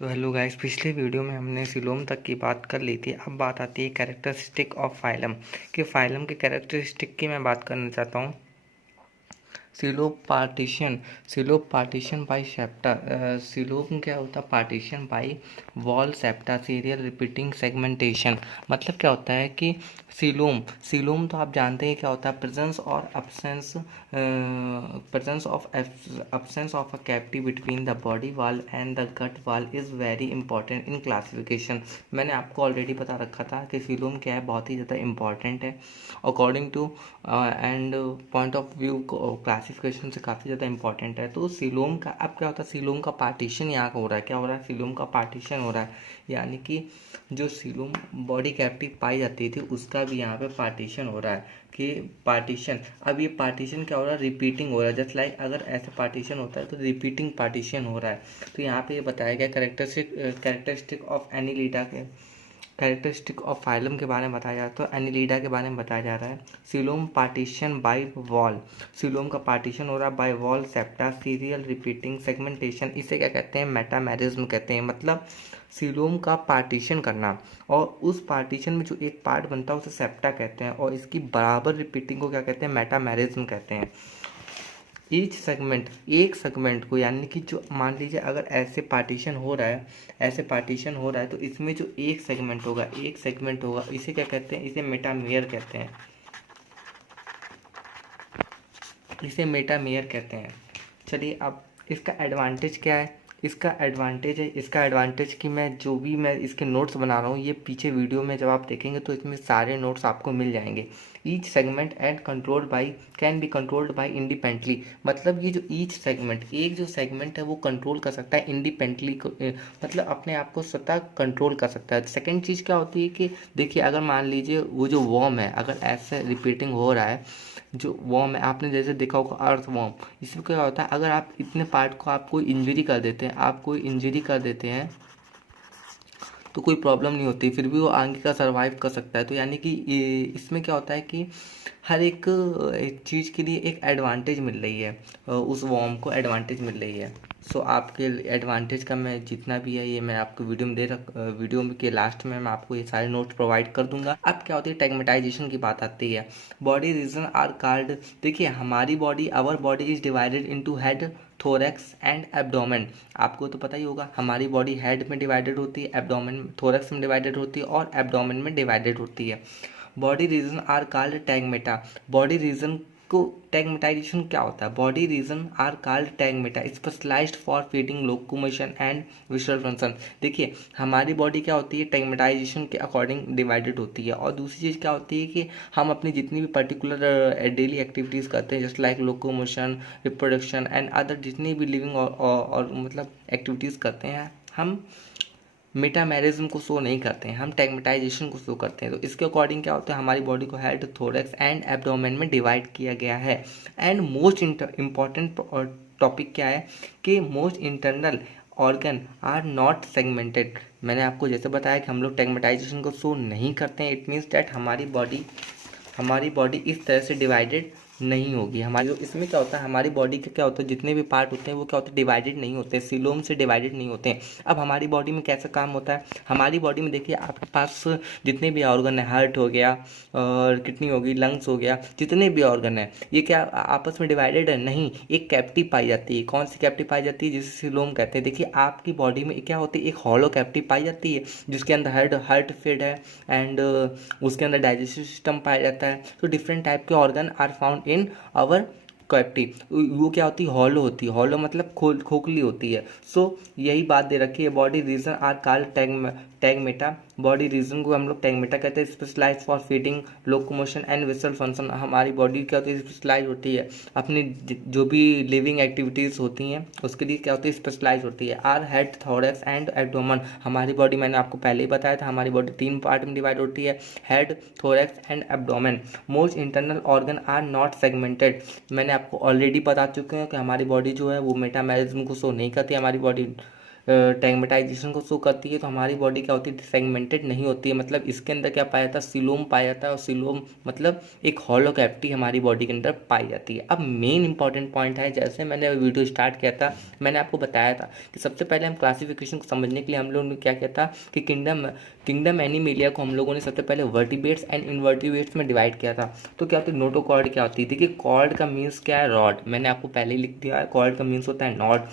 तो hello guys, पिछले video में हमने सिलोम तक की बात कर ली थी। अब बात आती है कैरेक्टरिस्टिक ऑफ फाइलम कि फाइलम के कैरेक्टरिस्टिक की मैं बात करना चाहता हूँ। सिलोप पार्टीशन बाय सेप्टा। सिलोप क्या होता है? Partition by wall septa serial repeating segmentation. मतलब क्या होता है कि सिलोम तो आप जानते हैं क्या होता है? Presence of a cavity between the body wall and the gut wall is very important in classification. मैंने आपको ऑलरेडी बता रखा था कि सिलोम क्या है, बहुत ही ज़्यादा इंपॉर्टेंट है according to end point of view classification से काफ़ी ज़्यादा इंपॉर्टेंट है। तो सिलोम का अब क्या होता है? सिलोम का पार्टीशन यहाँ हो रहा है। क्या हो रहा है? सिलोम का पार्टीशन हो रहा है, यानी कि जो सिलोम बॉडी कैविटी पाई जाती थी उसका भी यहाँ पे पार्टीशन हो रहा है कि पार्टीशन। अब ये पार्टीशन क्या हो रहा है? रिपीटिंग हो रहा है। जस्ट लाइक अगर ऐसे पार्टीशन होता है तो रिपीटिंग पार्टीशन हो रहा है। तो यहाँ पे ये बताया गया कैरेक्टरिस्टिक ऑफ एनीलिडा के कैरेक्टरिस्टिक ऑफ फाइलम के बारे में बताया जा रहा है। तो एनीलिडा के बारे में बताया जा रहा है। Coelom partition by wall. Coelom का पार्टीशन हो रहा है by wall septa serial repeating segmentation. इसे क्या कहते हैं? मेटामेरिज्म कहते हैं। मतलब सिलोम का पार्टीशन करना, और उस पार्टीशन में जो एक पार्ट बनता है उसे सेप्टा कहते हैं, और इसकी बराबर रिपीटिंग को क्या कहते हैं? मेटामेरिज्म कहते हैं। एक सेगमेंट को, यानी कि जो मान लीजिए अगर ऐसे पार्टीशन हो रहा है तो इसमें जो एक सेगमेंट होगा इसे क्या कहते हैं? इसे मेटामेयर कहते हैं। चलिए, अब इसका एडवांटेज क्या है? इसका एडवांटेज कि मैं इसके नोट्स बना रहा हूँ, ये पीछे वीडियो में जब आप देखेंगे तो इसमें सारे नोट्स आपको मिल जाएंगे। Each segment and controlled by can be controlled by independently. मतलब ये जो ईच सेगमेंट, एक जो सेगमेंट है वो कंट्रोल कर सकता है इंडिपेंडेंटली, मतलब अपने आप को स्वतः कंट्रोल कर सकता है। सेकेंड चीज़ क्या होती है कि देखिए, अगर मान लीजिए वो जो वॉर्म है, अगर ऐसे रिपीटिंग हो रहा है, जो वॉर्म है आपने जैसे देखा होगा अर्थ वॉर्म, इसमें क्या होता है? अगर आप इतने पार्ट को आप कोई इंजरी कर देते हैं तो कोई प्रॉब्लम नहीं होती, फिर भी वो आगे का सर्वाइव कर सकता है। तो यानी कि इसमें क्या होता है कि हर एक चीज़ के लिए एक एडवांटेज मिल रही है, उस वॉर्म को एडवांटेज मिल रही है। सो आपके एडवांटेज का मैं जितना भी है ये मैं आपको वीडियो में के लास्ट में मैं आपको ये सारे नोट्स प्रोवाइड कर दूंगा। अब क्या होती है? टेगमेटाइजेशन की बात आती है। Body region are called. देखिए, our body is divided into head, thorax and abdomen. आपको तो पता ही होगा, हमारी बॉडी हेड में डिवाइडेड होती है, एब्डोमेन थोरैक्स में डिवाइडेड होती है, और एब्डोमेन में डिवाइडेड होती है। Body region are called tagmata. Body region को टैगमेटाइजेशन क्या होता है? Body region are called tagmata specialized for feeding locomotion and visual function. देखिए, हमारी बॉडी क्या होती है? टैगमेटाइजेशन के अकॉर्डिंग डिवाइडेड होती है। और दूसरी चीज़ क्या होती है कि हम अपनी जितनी भी पर्टिकुलर डेली एक्टिविटीज़ करते हैं, just like locomotion, reproduction and other जितनी भी लिविंग और मतलब एक्टिविटीज़ करते हैं, हम मेटामेरिज्म को शो नहीं करते हैं, हम टैगमेटाइजेशन को शो करते हैं। तो इसके अकॉर्डिंग क्या होता है? हमारी बॉडी को हेड, थोरैक्स एंड एब्डोमेन में डिवाइड किया गया है। एंड मोस्ट इम्पॉर्टेंट टॉपिक क्या है कि most internal organ are not segmented. मैंने आपको जैसे बताया कि हम लोग टैगमेटाइजेशन को शो नहीं करते हैं। इट मीन्स डैट हमारी बॉडी इस तरह से डिवाइडेड नहीं होगी। हमारी इसमें क्या होता है? हमारी बॉडी के क्या होता है? जितने भी पार्ट होते हैं वो क्या होते हैं? डिवाइडेड नहीं होते, सिलोम से डिवाइडेड नहीं होते हैं। अब हमारी बॉडी में कैसा काम होता है? हमारी बॉडी में देखिए, आपके पास जितने भी ऑर्गन है, हार्ट हो गया और किडनी हो गई, लंग्स हो गया, जितने भी ऑर्गन है, ये क्या आपस में डिवाइडेड है? नहीं, एक कैविटी पाई जाती है। कौन सी कैविटी पाई जाती है? जिसे सिलोम कहते हैं। देखिए, आपकी बॉडी में क्या होती है? एक हॉलो कैविटी पाई जाती है जिसके अंदर हार्ट फिट है, एंड उसके अंदर डाइजेस्टिव सिस्टम पाया जाता है। तो डिफरेंट टाइप के organ are found in our cavity. वो क्या होती है? हॉलो होती है। हॉलो मतलब खोखली होती है। सो यही बात दे रखी है। Body region are called tagmata. Body region को हम लोग टैगमेटा कहते हैं। Specialize for feeding, locomotion and visual function. हमारी बॉडी क्या होती है? स्पेशलाइज होती है, अपनी जो भी लिविंग एक्टिविटीज़ होती हैं उसके लिए क्या होती है? स्पेशलाइज होती है। Are head, thorax and abdomen. हमारी बॉडी, मैंने आपको पहले ही बताया था, हमारी बॉडी 3 पार्ट में डिवाइड होती है, head, thorax and abdomen. Most internal organ are not segmented. मैंने आपको ऑलरेडी बता चुके हैं कि हमारी बॉडी जो है वो मेटामेरिज्म को शो नहीं करती। हमारी बॉडी टेगमेटाइजेशन को शो करती है, तो हमारी बॉडी क्या होती है, सेगमेंटेड नहीं होती है। मतलब इसके अंदर क्या पाया जाता है, सिलोम पाया जाता है, और सिलोम मतलब एक हॉलो कैविटी हमारी बॉडी के अंदर पाई जाती है। अब मेन इंपॉर्टेंट पॉइंट है, जैसे मैंने वीडियो स्टार्ट किया था, मैंने आपको बताया था कि सबसे पहले हम क्लासिफिकेशन को समझने के लिए हम लोगों ने क्या किया था कि किंगडम एनिमेलिया को हम लोगों ने सबसे पहले वर्टिब्रेट्स एंड इनवर्टिब्रेट्स में डिवाइड किया था। तो क्या होती है, नोटोकॉर्ड क्या होती है, देखिए कॉर्ड का मीन्स क्या है, रॉड, मैंने आपको पहले ही लिख दिया है, कॉर्ड का मीन्स होता है नॉट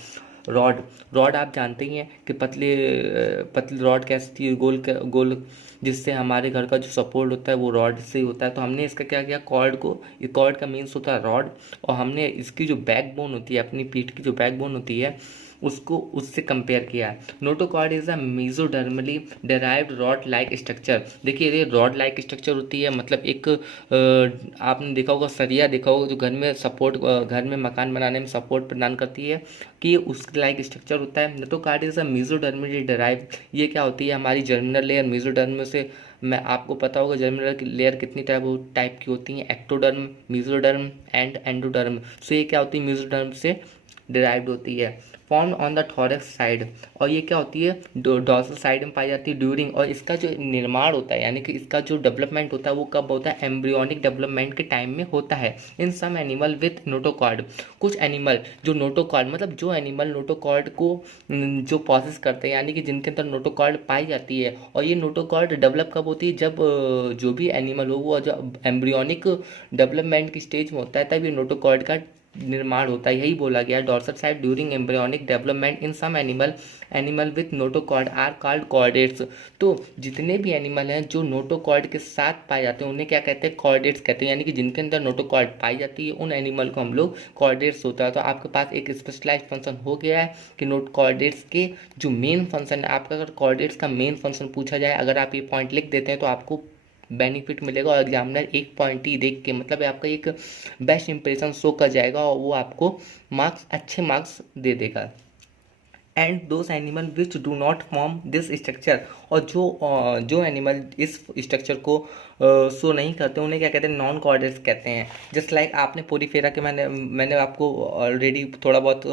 रॉड। रॉड आप जानते ही हैं कि पतली रॉड कैसी थी, गोल गोल, जिससे हमारे घर का जो सपोर्ट होता है वो रॉड से ही होता है। तो हमने इसका क्या किया, कॉर्ड को, ये कॉर्ड का मीन्स होता है रॉड, और हमने इसकी जो बैकबोन होती है, अपनी पीठ की जो बैकबोन होती है, उसको उससे कंपेयर किया है। Notochord is a मेसोडर्मली derived rod like structure. देखिए ये रॉड लाइक स्ट्रक्चर होती है, मतलब एक आपने देखा होगा सरिया, देखा होगा जो घर में सपोर्ट, घर में मकान बनाने में सपोर्ट प्रदान करती है, कि ये उसके लाइक स्ट्रक्चर होता है। नोटोकॉर्ड इज अ मेसोडर्मली डेराइव्ड, ये क्या होती है, हमारी जर्मिनल लेयर, मेसोडर्म से, मैं आपको पता होगा जर्मिनल लेयर कितनी टाइप की होती हैं, एक्टोडर्म, मेसोडर्म एंड एंडोडर्म। सो ये क्या होती है, मेसोडर्म से डिराइव्ड होती है, form on the thorax side, और ये क्या होती है, डॉर्सल साइड में पाई जाती है ड्यूरिंग, और इसका जो निर्माण होता है, यानी कि इसका जो डेवलपमेंट होता है वो कब होता है, एम्ब्रियोनिक डेवलपमेंट के टाइम में होता है। इन सम एनिमल विथ नोटोकॉर्ड, कुछ एनिमल जो नोटोकॉर्ड, मतलब जो एनिमल नोटोकॉर्ड को जो प्रोसेस करते हैं, यानी कि जिनके अंदर नोटोकॉर्ड पाई जाती है, और ये नोटोकॉर्ड डेवलप कब होती है, जब जो भी एनिमल हो वो जो एम्ब्रियोनिक डेवलपमेंट की स्टेज में होता है, तब ये नोटोकॉर्ड का निर्माण होता है। यही बोला गया, dorsal side during embryonic development in some animal with notochord are called chordates. तो जितने भी एनिमल हैं जो नोटोकॉर्ड के साथ पाए जाते हैं उन्हें क्या कहते हैं, कॉर्डेट्स कहते हैं, यानी कि जिनके अंदर नोटोकॉर्ड पाई जाती है उन एनिमल को हम लोग कॉर्डेट्स होता है। तो आपके पास एक स्पेशलाइज फंक्शन हो गया है कि नोट कॉर्डेट्स के जो मेन फंक्शन है, आपका अगर कॉर्डेट्स का मेन फंक्शन पूछा जाए, अगर आप ये पॉइंट लिख देते हैं तो आपको बेनिफिट मिलेगा, और एग्जामिनर एक पॉइंट ही देख के, मतलब आपका एक बेस्ट इंप्रेशन शो कर जाएगा, और वो आपको मार्क्स, अच्छे मार्क्स दे देगा। And those animal which do not form this structure, और जो एनिमल इस स्ट्रक्चर को शो नहीं करते उन्हें क्या कहते हैं, नॉन कॉर्डेट्स कहते हैं। जस्ट लाइक आपने पोरीफेरा के, मैंने आपको ऑलरेडी थोड़ा बहुत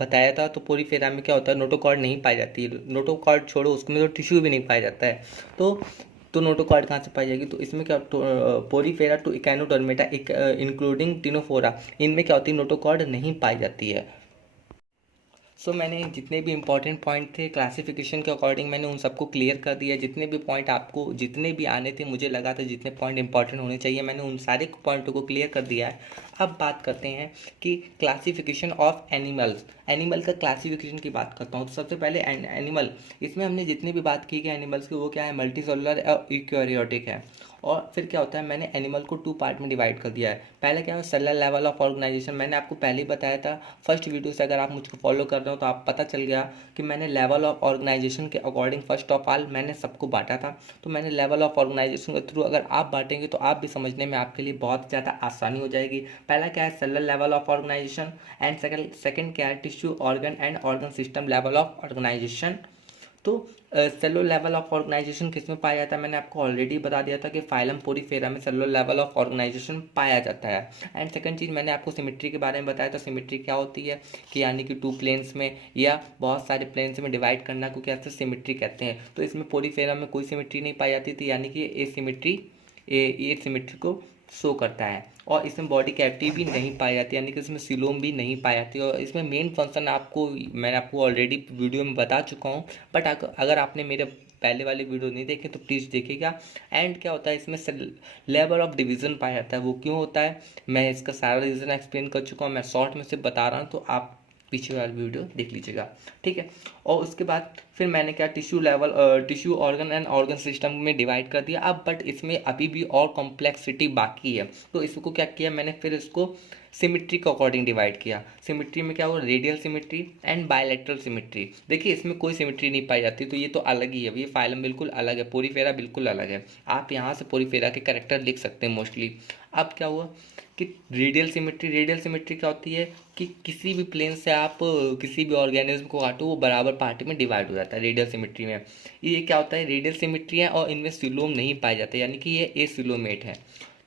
बताया था। तो पोरीफेरा में क्या होता है, नोटोकॉर्ड नहीं पाई जाती है, नोटोकॉर्ड छोड़ो उसमें तो टिश्यू भी नहीं पाया जाता है। तो नोटोकॉर्ड कहाँ से पाई जाएगी, तो इसमें क्या, पोरीफेरा टू इकैनोडर्मेटा इंक्लूडिंग टिनोफोरा, इनमें क्या होती है, नोटोकॉर्ड नहीं पाई जाती है। मैंने जितने भी इंपॉर्टेंट पॉइंट थे क्लासिफिकेशन के अकॉर्डिंग, मैंने उन सबको क्लियर कर दिया। जितने भी पॉइंट आपको, जितने भी आने थे, मुझे लगा था जितने पॉइंट इंपॉर्टेंट होने चाहिए, मैंने उन सारे पॉइंटों को क्लियर कर दिया है। अब बात करते हैं कि क्लासिफिकेशन ऑफ एनिमल्स, एनिमल का क्लासिफिकेशन की बात करता हूँ। तो सबसे पहले एनिमल, इसमें हमने जितनी भी बात की कि एनिमल्स की, वो क्या है, मल्टी सेलुलर और यूकैरियोटिक है। और फिर क्या होता है, मैंने एनिमल को 2 पार्ट में डिवाइड कर दिया है। पहले क्या है, सेलुलर लेवल ऑफ ऑर्गेनाइजेशन, मैंने आपको पहले ही बताया था फर्स्ट वीडियो से, अगर आप मुझको फॉलो कर रहे हो तो आप पता चल गया कि मैंने लेवल ऑफ ऑर्गेनाइजेशन के अकॉर्डिंग फर्स्ट ऑफ ऑल मैंने सबको बांटा था। तो मैंने लेवल ऑफ ऑर्गेनाइजेशन के थ्रू अगर आप बांटेंगे तो आप भी समझने में आपके लिए बहुत ज़्यादा आसानी हो जाएगी। पहला क्या है, cellular level of organization, and second क्या है, tissue organ and organ system level of organization. तो सेलुलर लेवल ऑफ ऑर्गेनाइजेशन किस में पाया जाता है, मैंने आपको ऑलरेडी बता दिया था कि फाइलम पोरीफेरा में सेलुलर लेवल ऑफ ऑर्गेनाइजेशन पाया जाता है। एंड सेकंड चीज़ मैंने आपको सिमेट्री के बारे में बताया था। सिमेट्री क्या होती है कि यानी कि 2 प्लेन्स में या बहुत सारे प्लेन्स में डिवाइड करना को क्या सिमेट्री कहते हैं। तो इसमें पोरीफेरा में कोई सिमेट्री नहीं पाई जाती थी, यानी कि ए सिमेट्री को शो करता है। और इसमें बॉडी कैविटी भी नहीं पाई जाती, यानी कि इसमें सिलोम भी नहीं पाई जाती। और इसमें मेन फंक्शन मैंने आपको ऑलरेडी वीडियो में बता चुका हूँ, बट अगर आपने मेरे पहले वाले वीडियो नहीं देखे तो प्लीज़ देखिएगा। एंड क्या होता है, इसमें लेवल ऑफ डिवीज़न पाया जाता है। वो क्यों होता है, मैं इसका सारा रीज़न एक्सप्लेन कर चुका हूँ, मैं शॉर्ट में से बता रहा हूँ, तो आप पीछे वाली वीडियो देख लीजिएगा, ठीक है। और उसके बाद फिर मैंने क्या, tissue organ and organ system में डिवाइड कर दिया। अब बट इसमें अभी भी और कॉम्प्लेक्सिटी बाकी है, तो इसको क्या किया मैंने, फिर इसको सिमिट्री के अकॉर्डिंग डिवाइड किया। सिमिट्री में क्या हुआ, radial symmetry and bilateral symmetry. देखिए इसमें कोई सिमिट्री नहीं पाई जाती, तो ये तो अलग ही है, ये फाइलम बिल्कुल अलग है, पोरीफेरा बिल्कुल अलग है। आप यहाँ से पोरीफेरा के कैरेक्टर लिख सकते हैं मोस्टली। अब क्या हुआ कि रेडियल सिमिट्री क्या होती है कि किसी भी प्लेन से आप किसी भी ऑर्गेनिज्म को काटो वो बराबर पार्ट में डिवाइड हो जाता है रेडियल सिमिट्री में। ये क्या होता है, रेडियल सिमिट्री है और इनमें सिलोम नहीं पाए जाते, यानी कि ये एसिलोमेट है।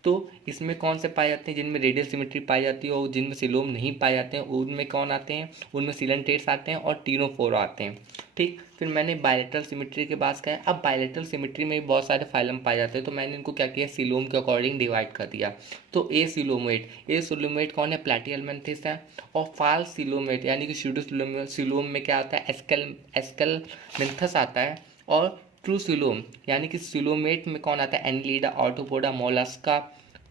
तो इसमें कौन से पाए जाते हैं, जिनमें रेडियल सिमेट्री पाई जाती है, और जिनमें सिलोम नहीं पाए जाते हैं उनमें कौन आते हैं, उनमें सिलेंटेट्स आते हैं और टीनोफोर आते हैं। ठीक, फिर मैंने बायलेटरल सिमेट्री के पास कहा। अब बायलेटरल सिमेट्री में भी बहुत सारे फाइलम पाए जाते हैं, तो मैंने इनको क्या किया, सिलोम के अकॉर्डिंग डिवाइड कर दिया। तो ए सिलोमेट कौन है, प्लैटिहेल्मिन्थस है। और फाल सिलोमेट यानी कि स्यूडो सिलोम में क्या आता है, एस्केलमिन्थस आता है। और ट्रू सिलोम यानी कि सिलोमेट में कौन आता है, annelida, arthropoda, mollusca,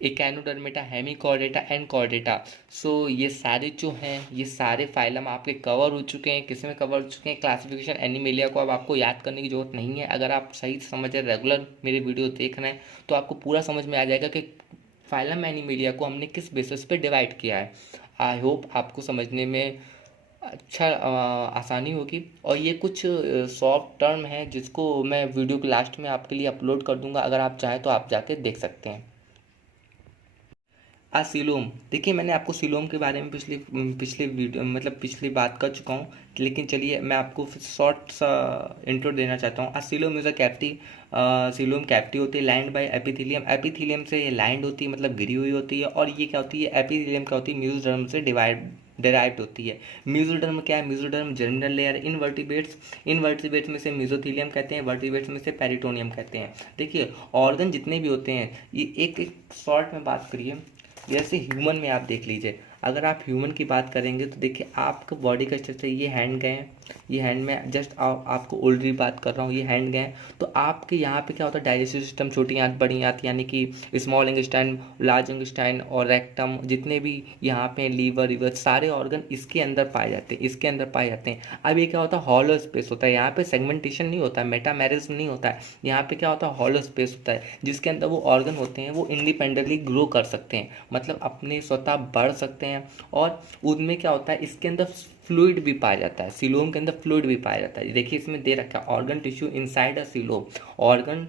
echinodermata, hemichordata and chordata. So ये सारे जो हैं, ये सारे फाइलम आपके कवर हो चुके हैं। किस में कवर हो चुके हैं, क्लासिफिकेशन एनिमेलिया को अब आपको याद करने की जरूरत नहीं है। अगर आप सही से समझ रहे, रेगुलर मेरे वीडियो देख रहे हैं, तो आपको पूरा समझ में आ जाएगा कि फाइलम एनिमेलिया को हमने किस बेसिस पे डिवाइड किया है। आई होप आपको समझने में अच्छा आसानी होगी। और ये कुछ सॉफ्ट टर्म है जिसको मैं वीडियो के लास्ट में आपके लिए अपलोड कर दूंगा, अगर आप चाहें तो आप जाके देख सकते हैं। सिलोम, देखिए मैंने आपको सिलोम के बारे में पिछले वीडियो मतलब पिछली बात कर चुका हूँ, लेकिन चलिए मैं आपको शॉर्ट सा इंट्रो देना चाहता हूँ। Coelom is a cavity. Coelom cavity होती है लैंड बाय एपिथेलियम। एपिथेलियम से ये लैंड होती है, मतलब घिरी हुई होती है। और ये क्या होती है, एपिथेलियम क्या होती है, मेसोडर्म से डिराइव्ड होती है। मेसोडर्म क्या है, मेसोडर्म जर्मिनल लेयर। इनवर्टिब्रेट्स में से मेसोथीलियम कहते हैं, वर्टिब्रेट्स में से पेरिटोनियम कहते हैं। देखिए ऑर्गन जितने भी होते हैं, ये एक एक शॉर्ट में बात करिए। जैसे ह्यूमन में आप देख लीजिए, अगर आप ह्यूमन की बात करेंगे तो देखिए आपका बॉडी का स्ट्रक्चर, ये हैंड गए हैं, ये हैंड में जस्ट आपको ओल्डरी बात कर रहा हूँ, ये हैंड गए हैं। तो आपके यहाँ पे क्या होता है, डाइजेस्टिव सिस्टम, छोटी आंत बड़ी आंत यानी कि स्मॉल इंटेस्टाइन, लार्ज इंटेस्टाइन और रेक्टम, जितने भी यहाँ पे लीवर रिवर, सारे ऑर्गन इसके अंदर पाए जाते हैं, इसके अंदर पाए जाते हैं। अब ये क्या होता है, हॉलो स्पेस होता है। यहाँ पे सेगमेंटेशन नहीं होता है, मेटामेरिज्म नहीं होता है। यहाँ पे क्या होता है, हॉलो स्पेस होता है, जिसके अंदर वो ऑर्गन होते हैं वो इंडिपेंडेंटली ग्रो कर सकते हैं, मतलब अपने स्वतः बढ़ सकते हैं। और उनमें क्या होता है, इसके अंदर फ्लूइड भी पाया जाता है, सिलोम के अंदर फ्लूइड भी पाया जाता है। देखिए इसमें दे रखा है, organ tissue inside a coelom, organ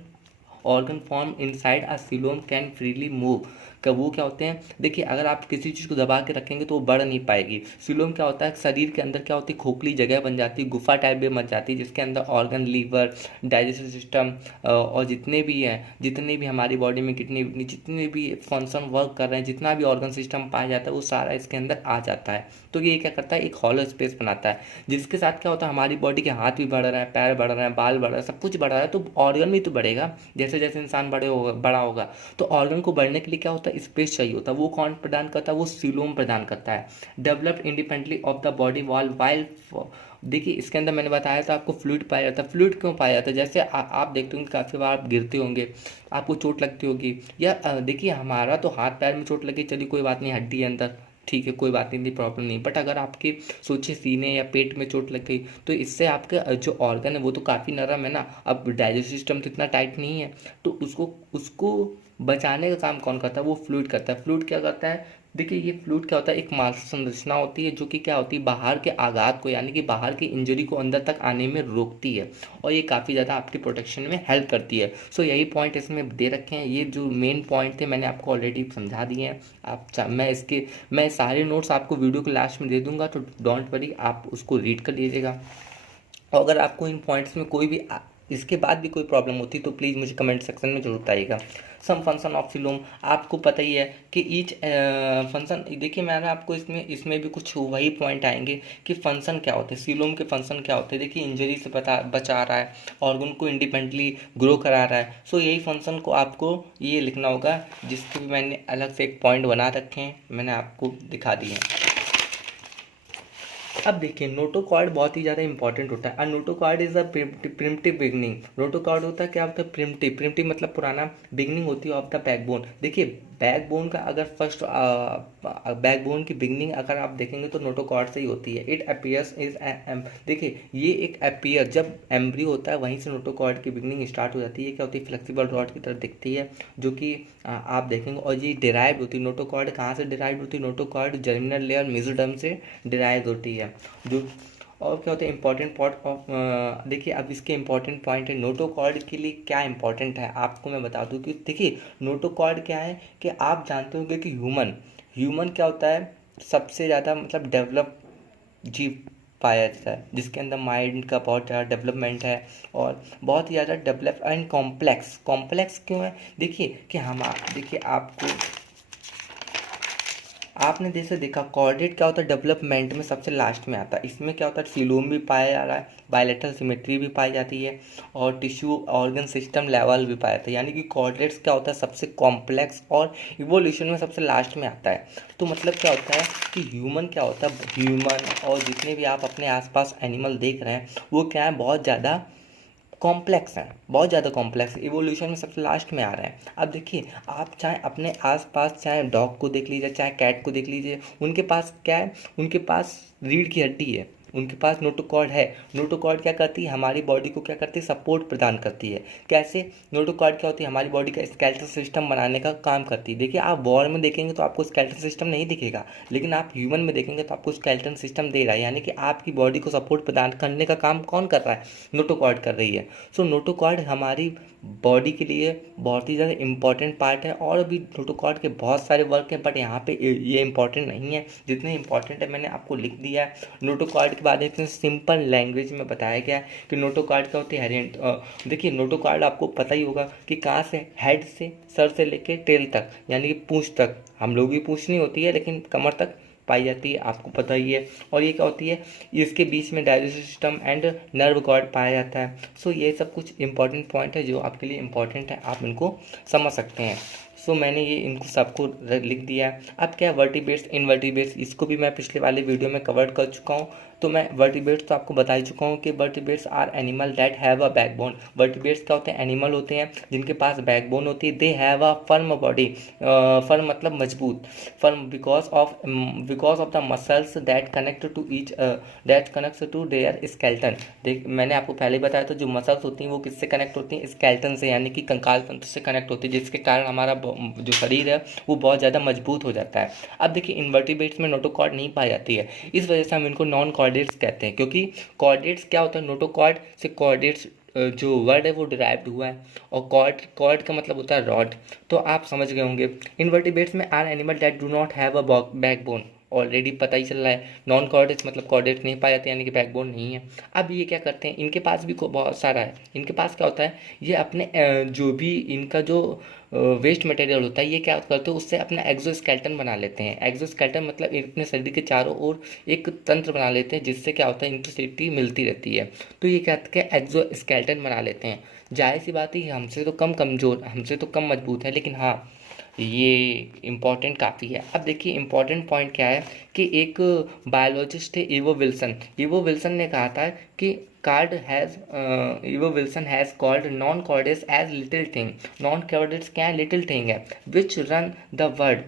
organ form inside a coelom can freely move. का वो क्या होते हैं, देखिए अगर आप किसी चीज़ को दबा के रखेंगे तो वो बढ़ नहीं पाएगी। सिलोम क्या होता है, शरीर के अंदर क्या होती है, खोखली जगह बन जाती है, गुफा टाइप में बन जाती है, जिसके अंदर ऑर्गन, लीवर, डाइजेस्टिव सिस्टम और जितने भी हमारी बॉडी में जितने भी फंक्शन वर्क कर रहे हैं, जितना भी ऑर्गन सिस्टम पाया जाता है, वो सारा इसके अंदर आ जाता है। तो ये क्या करता है, एक हॉलो स्पेस बनाता है, जिसके साथ क्या होता है, हमारी बॉडी के हाथ भी बढ़ रहे हैं, पैर बढ़ रहे हैं, बाल बढ़ रहे हैं, सब कुछ बढ़ रहा है, तो ऑर्गन भी तो बढ़ेगा। जैसे जैसे इंसान बड़ा होगा, तो ऑर्गन को बढ़ने के लिए क्या होता है, स्पेस चाहिए होता है। वो कौन प्रदान करता है, वो सिलोम प्रदान करता है। Developed independently of the body wall while. देखिए इसके अंदर मैंने बताया था आपको, फ्लूइड पाया जाता है। फ्लूइड क्यों पाया जाता है, जैसे आप देखते होंगे काफ़ी बार आप गिरते होंगे, आपको चोट लगती होगी, या देखिए हमारा तो हाथ पैर में चोट लगी, चलिए कोई बात नहीं, हड्डी है अंदर, ठीक है, कोई बात नहीं, प्रॉब्लम नहीं। बट अगर आपके सोचिए सीने या पेट में चोट लग गई, तो इससे आपके जो ऑर्गन है वो तो काफ़ी नरम है ना, अब डाइजेस्टिव सिस्टम तो इतना टाइट नहीं है, तो उसको उसको बचाने का काम कौन करता है, वो फ्लूइड करता है। फ्लूइड क्या करता है, देखिए ये फ्लूइड क्या होता है, एक मांस संरचना होती है जो कि क्या होती है, बाहर के आघात को यानी कि बाहर की इंजरी को अंदर तक आने में रोकती है, और ये काफ़ी ज़्यादा आपकी प्रोटेक्शन में हेल्प करती है। सो यही पॉइंट इसमें दे रखे हैं, ये जो मेन पॉइंट थे मैंने आपको ऑलरेडी समझा दिए हैं। मैं सारे नोट्स आपको वीडियो के लास्ट में दे दूंगा, तो डोंट वरी, आप उसको रीड कर लीजिएगा। और अगर आपको इन पॉइंट्स में कोई भी इसके बाद भी कोई प्रॉब्लम होती तो प्लीज़ मुझे कमेंट सेक्शन में जरूर बताइएगा। सम फंक्शन ऑफ सिलोम, आपको पता ही है कि ईच फंक्शन, देखिए मैंने आपको इसमें भी कुछ वही पॉइंट आएंगे कि फंक्शन क्या होते हैं, सिलोम के फंक्शन क्या होते हैं। देखिए इंजरी से बचा रहा है, ऑर्गन को इंडिपेंडेंटली ग्रो करा रहा है। सो यही फंक्शन को आपको ये लिखना होगा, जिसके भी मैंने अलग से एक पॉइंट बना रखे हैं, मैंने आपको दिखा दिए हैं। अब देखिए नोटोकॉर्ड बहुत ही ज़्यादा इंपॉर्टेंट होता है। Notochord is a primitive beginning. Notochord होता है क्या होता है, प्रिमिटिव मतलब पुराना, बिगनिंग होती है ऑफ द बैकबोन। देखिए बैकबोन का अगर फर्स्ट बैकबोन की बिगनिंग अगर आप देखेंगे तो नोटोकॉर्ड से ही होती है। इट अपीयर्स इज देखिए ये एक अपीयर, जब एम्ब्रियो होता है वहीं से नोटोकॉर्ड की बिगनिंग स्टार्ट हो जाती है। क्या होती है, फ्लेक्सिबल रॉड की तरह दिखती है, जो कि आप देखेंगे। और ये डिराइव होती है, नोटोकॉर्ड कहाँ से डिराइव होती है, नोटोकॉर्ड जर्मिनल लेयर मेसोडर्म से डिराइव होती है। जो और क्या होता है इंपॉर्टेंट पार्ट ऑफ, देखिए अब इसके इंपॉर्टेंट पॉइंट है, नोटोकॉर्ड के लिए क्या इंपॉर्टेंट है आपको मैं बता दूं कि देखिए नोटोकॉर्ड क्या है कि आप जानते होंगे कि ह्यूमन क्या होता है, सबसे ज़्यादा मतलब डेवलप जीव पाया जाता है, जिसके अंदर माइंड का बहुत ज़्यादा डेवलपमेंट है और बहुत ही ज़्यादा डेवलप एंड कॉम्प्लेक्स। कॉम्प्लेक्स क्यों है? देखिए कि हम देखिए आपको आपने जैसे देखा कॉर्डेट क्या होता है, डेवलपमेंट में सबसे लास्ट में आता है। इसमें क्या होता है, सीलोम भी पाया जा रहा है, बायलेटरल सिमेट्री भी पाई जाती है और टिश्यू ऑर्गन सिस्टम लेवल भी पाया जाता है। यानी कि कॉर्डेट्स क्या होता है, सबसे कॉम्प्लेक्स और इवोल्यूशन में सबसे लास्ट में आता है। तो मतलब क्या होता है कि ह्यूमन क्या होता है, ह्यूमन और जितने भी आप अपने आसपास एनिमल देख रहे हैं वो क्या है, बहुत ज़्यादा कॉम्प्लेक्स हैं, बहुत ज़्यादा कॉम्प्लेक्स, इवोल्यूशन में सबसे लास्ट में आ रहे हैं। अब देखिए आप चाहे अपने आसपास चाहे डॉग को देख लीजिए चाहे कैट को देख लीजिए, उनके पास क्या है, उनके पास रीढ़ की हड्डी है, उनके पास नोटोकॉर्ड है। नोटोकॉर्ड क्या करती है, हमारी बॉडी को क्या करती है, सपोर्ट प्रदान करती है। कैसे? नोटोकॉर्ड क्या होती है, हमारी बॉडी का स्केलेटल सिस्टम बनाने का काम करती है। देखिए आप वॉर में देखेंगे तो आपको स्केलेटल सिस्टम नहीं दिखेगा, लेकिन आप ह्यूमन में देखेंगे तो आपको स्केलेटल सिस्टम दे रहा है। यानी कि आपकी बॉडी को सपोर्ट प्रदान करने का काम कौन कर रहा है, नोटोकॉर्ड कर रही है। सो नोटोकॉर्ड हमारी बॉडी के लिए बहुत ही ज़्यादा इंपॉर्टेंट पार्ट है। और भी नोटोकॉर्ड के बहुत सारे वर्क हैं, बट यहाँ पे ये इंपॉर्टेंट नहीं है। जितने इंपॉर्टेंट है मैंने आपको लिख दिया है। नोटोकॉर्ड के बारे में सिंपल लैंग्वेज में बताया गया है कि नोटोकॉर्ड क्या होती है, हेरेंट। देखिए नोटोकॉर्ड आपको पता ही होगा कि कहाँ से, हेड से, सर से लेके टेल तक, यानी कि पूंछ तक, हम लोग भी पूंछ नहीं होती है लेकिन कमर तक पाई जाती है, आपको पता ही है। और ये क्या होती है, इसके बीच में digestive system and nerve cord पाया जाता है। सो ये सब कुछ इंपॉर्टेंट पॉइंट है जो आपके लिए इंपॉर्टेंट है, आप इनको समझ सकते हैं। सो मैंने ये इनको सबको लिख दिया है। अब क्या है, वर्टिब्रेट्स, इनवर्टिब्रेट्स, इसको भी मैं पिछले वाले वीडियो में कवर कर चुका हूँ। तो मैं वर्टिब्रेट्स तो आपको बता ही चुका हूँ कि vertebrates are animal that have a backbone. Vertebrates क्या होते हैं, एनिमल होते हैं जिनके पास बैकबोन होती है। They have a firm body, firm मतलब मजबूत, firm because of the muscles that connect to each, that connects to their skeleton. देख मैंने आपको पहले बताया था, जो मसल्स होती हैं वो किससे कनेक्ट होती हैं, स्केलेटन से, यानी कि कंकाल तंत्र से कनेक्ट होती है, जिसके कारण हमारा जो शरीर है वो बहुत ज़्यादा मजबूत हो जाता है। अब देखिए इनवर्टिब्रेट्स में नोटोकॉर्ड नहीं पाई जाती है, इस वजह से हम इनको नॉन कॉर्डेट्स कहते हैं। क्योंकि कॉर्डेट्स क्या होता है, नोटोकॉर्ड से कॉर्डेट्स जो वर्ड है वो डिराइव्ड हुआ है, और कॉर्ड, कॉर्ड का मतलब होता है रॉड। तो आप समझ गए होंगे। इनवर्टिब्रेट्स में are animal that do not have a backbone, already पता ही चल रहा है। नॉन कॉर्डेट्स मतलब कॉर्डेट्स नहीं पाए जाते, यानी कि बैकबोन नहीं है। अब ये क्या करते हैं, इनके पास भी बहुत सारा है। इनके पास क्या होता है, ये अपने जो भी इनका जो वेस्ट मटेरियल होता है, ये क्या करते हैं, उससे अपना एक्सोस्केलेटन बना लेते हैं। एक्सोस्केलेटन मतलब अपने शरीर के चारों ओर एक तंत्र बना लेते हैं, जिससे क्या होता है, इनको सेफ्टी मिलती रहती है। तो ये क्या कहते हैं, एक्सोस्केलेटन बना लेते हैं। जाहिर सी बात है हमसे तो कम कमज़ोर, हमसे तो कम मजबूत है, लेकिन हाँ ये इम्पॉर्टेंट काफ़ी है। अब देखिए इम्पॉर्टेंट पॉइंट क्या है कि एक बायोलॉजिस्ट है ईवो विल्सन। ईवो विल्सन ने कहा था कि card has E O Wilson has called non chordates as little thing. Non chordates क्या है, लिटिल थिंग है, विच रन द वर्ल्ड,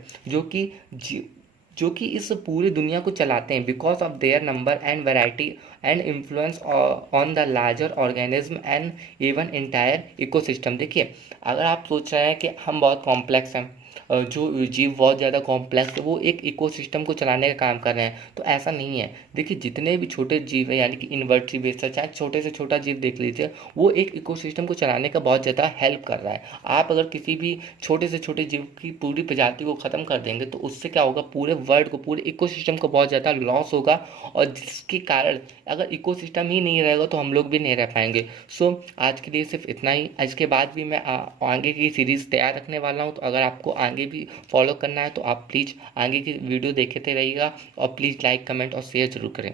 जो कि इस पूरी दुनिया को चलाते हैं, because of their number and variety and influence on the larger organism and even entire ecosystem. देखिए अगर आप सोच रहे हैं कि हम बहुत कॉम्प्लेक्स हैं, जो जीव बहुत ज़्यादा कॉम्प्लेक्स है वो एक इकोसिस्टम को चलाने का काम कर रहे हैं, तो ऐसा नहीं है। देखिए जितने भी छोटे जीव हैं, यानी कि इनवर्टिब्रेट्स, चाहे छोटे से छोटा जीव देख लीजिए, वो एक इकोसिस्टम को चलाने का बहुत ज़्यादा हेल्प कर रहा है। आप अगर किसी भी छोटे से छोटे जीव की पूरी प्रजाति को ख़त्म कर देंगे तो उससे क्या होगा, पूरे वर्ल्ड को, पूरे इकोसिस्टम को बहुत ज़्यादा लॉस होगा, और जिसके कारण अगर इकोसिस्टम ही नहीं रहेगा तो हम लोग भी नहीं रह पाएंगे। सो आज के लिए सिर्फ इतना ही। इसके बाद भी मैं आगे की सीरीज़ तैयार रखने वाला हूँ, तो अगर आपको आगे भी फॉलो करना है तो आप प्लीज़ आगे की वीडियो देखते रहिएगा, और प्लीज़ लाइक कमेंट और शेयर ज़रूर करें।